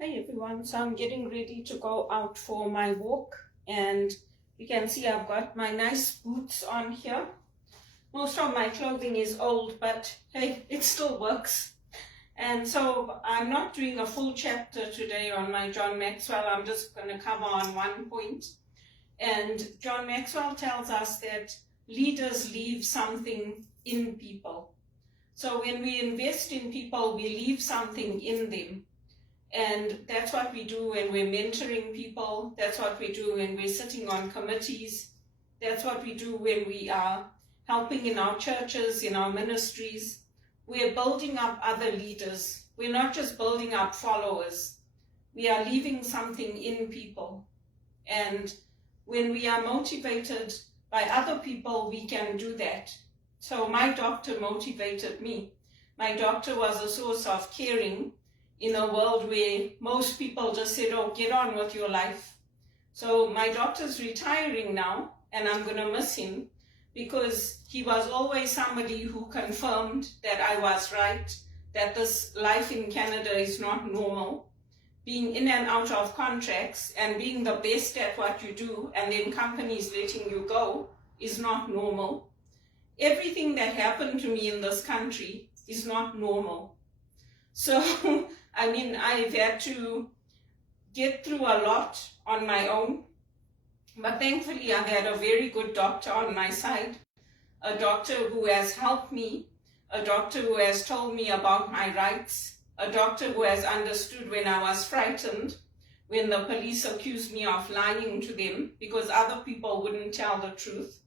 Hey everyone, so I'm getting ready to go out for my walk, and you can see I've got my nice boots on here. Most of my clothing is old, but hey, it still works. And so I'm not doing a full chapter today on my John Maxwell. I'm just going to cover on one point. And John Maxwell tells us that leaders leave something in people. So when we invest in people, we leave something in them. And that's what we do when we're mentoring people. That's what we do when we're sitting on committees. That's what we do when we are helping in our churches, in our ministries. We're building up other leaders. We're not just building up followers. We are leaving something in people. And when we are motivated by other people, we can do that. So my doctor motivated me. My doctor was a source of caring in a world where most people just said, oh, get on with your life. So my doctor's retiring now, and I'm going to miss him because he was always somebody who confirmed that I was right, that this life in Canada is not normal. Being in and out of contracts and being the best at what you do and then companies letting you go is not normal. Everything that happened to me in this country is not normal. So I've had to get through a lot on my own, but thankfully I've had a very good doctor on my side, a doctor who has helped me, a doctor who has told me about my rights, a doctor who has understood when I was frightened, when the police accused me of lying to them because other people wouldn't tell the truth.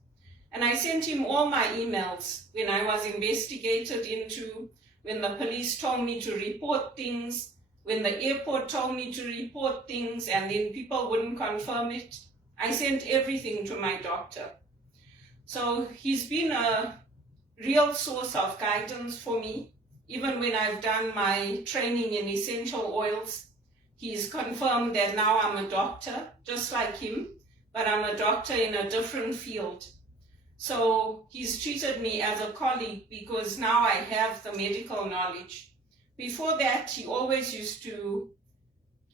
And I sent him all my emails when I was investigated into, when the police told me to report things, when the airport told me to report things and then people wouldn't confirm it. I sent everything to my doctor. So he's been a real source of guidance for me. Even when I've done my training in essential oils, he's confirmed that now I'm a doctor, just like him, but I'm a doctor in a different field. So he's treated me as a colleague because now I have the medical knowledge. Before that, he always used to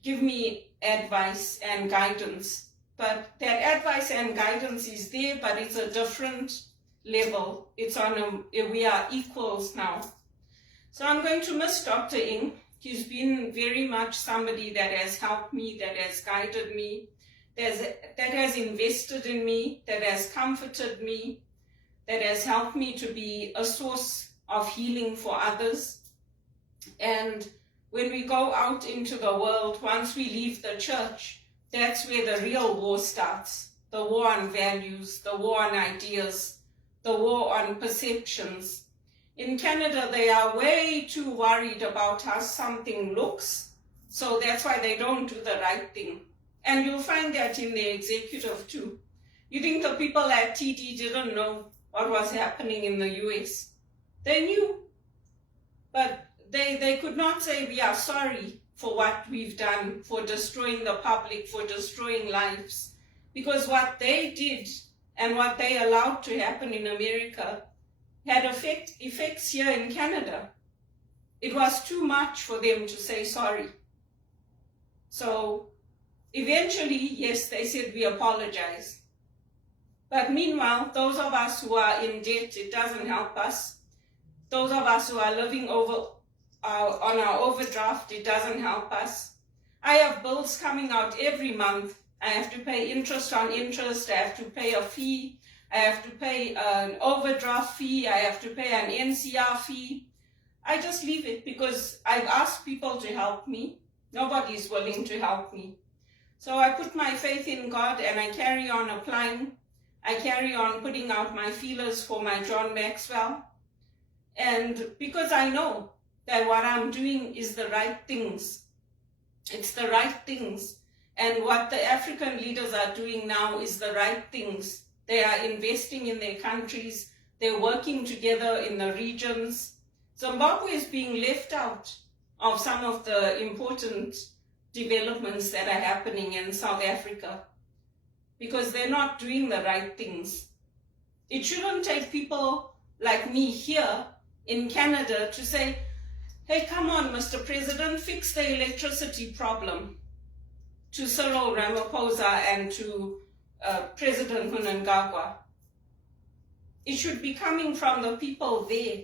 give me advice and guidance. But that advice and guidance is there, but it's a different level. We are equals now. So I'm going to miss Dr. Ng. He's been very much somebody that has helped me, that has guided me, that has invested in me, that has comforted me, that has helped me to be a source of healing for others. And when we go out into the world, once we leave the church, that's where the real war starts. The war on values, the war on ideas, the war on perceptions. In Canada, they are way too worried about how something looks, so that's why they don't do the right thing. And you'll find that in the executive too. You think the people at TD didn't know what was happening in the US? They knew, but they could not say we are sorry for what we've done, for destroying the public, for destroying lives. Because what they did and what they allowed to happen in America had effects here in Canada. It was too much for them to say sorry. So eventually, yes, they said we apologize. But meanwhile, those of us who are in debt, it doesn't help us. Those of us who are living on our overdraft, it doesn't help us. I have bills coming out every month. I have to pay interest on interest. I have to pay a fee. I have to pay an overdraft fee. I have to pay an NCR fee. I just leave it because I've asked people to help me. Nobody is willing to help me. So I put my faith in God and I carry on applying. I carry on putting out my feelers for my John Maxwell. And because I know that what I'm doing is the right things. It's the right things. And what the African leaders are doing now is the right things. They are investing in their countries. They're working together in the regions. Zimbabwe is being left out of some of the important developments that are happening in South Africa because they're not doing the right things. It shouldn't take people like me here in Canada to say, Hey, come on, Mr. President, fix the electricity problem, to Cyril Ramaphosa and to President Mnangagwa. It should be coming from the people there.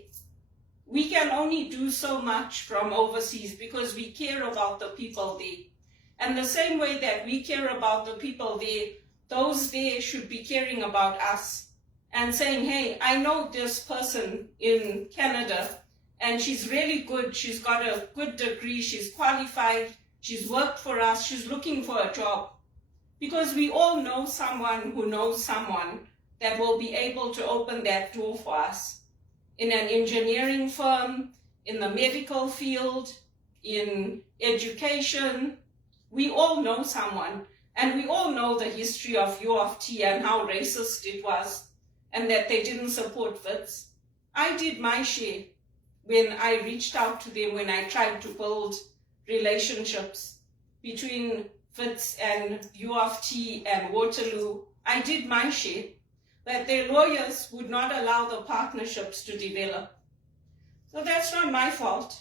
We can only do so much from overseas because we care about the people there. And the same way that we care about the people there, those there should be caring about us and saying, hey, I know this person in Canada and she's really good, she's got a good degree, she's qualified, she's worked for us, she's looking for a job. Because we all know someone who knows someone that will be able to open that door for us. In an engineering firm, in the medical field, in education, we all know someone. And we all know the history of U of T and how racist it was and that they didn't support Wits. I did my share when I reached out to them, when I tried to build relationships between Wits and U of T and Waterloo. I did my share, that their lawyers would not allow the partnerships to develop. So that's not my fault.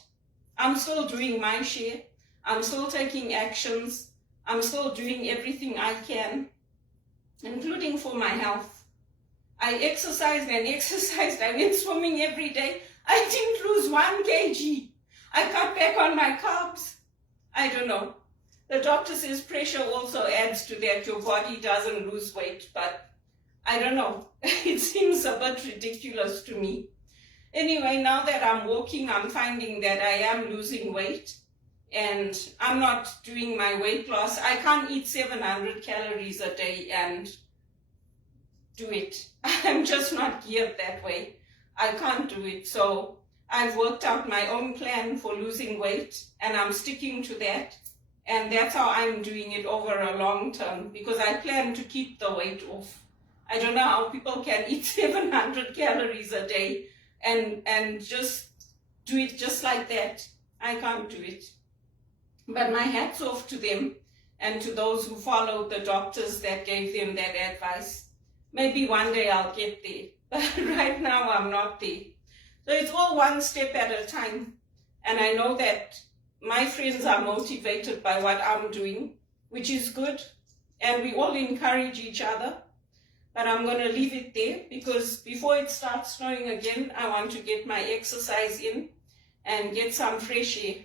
I'm still doing my share. I'm still taking actions. I'm still doing everything I can, including for my health. I exercised and exercised. I went swimming every day. I didn't lose 1 kg. I cut back on my carbs. I don't know. The doctor says pressure also adds to that. Your body doesn't lose weight, but I don't know. It seems a bit ridiculous to me. Anyway, now that I'm walking, I'm finding that I am losing weight and I'm not doing my weight loss. I can't eat 700 calories a day and do it. I'm just not geared that way. I can't do it. So I've worked out my own plan for losing weight and I'm sticking to that. And that's how I'm doing it over a long term because I plan to keep the weight off. I don't know how people can eat 700 calories a day and just do it just like that. I can't do it. But my hat's off to them and to those who followed the doctors that gave them that advice. Maybe one day I'll get there, but right now I'm not there. So it's all one step at a time. And I know that my friends are motivated by what I'm doing, which is good. And we all encourage each other. But I'm going to leave it there because before it starts snowing again, I want to get my exercise in and get some fresh air.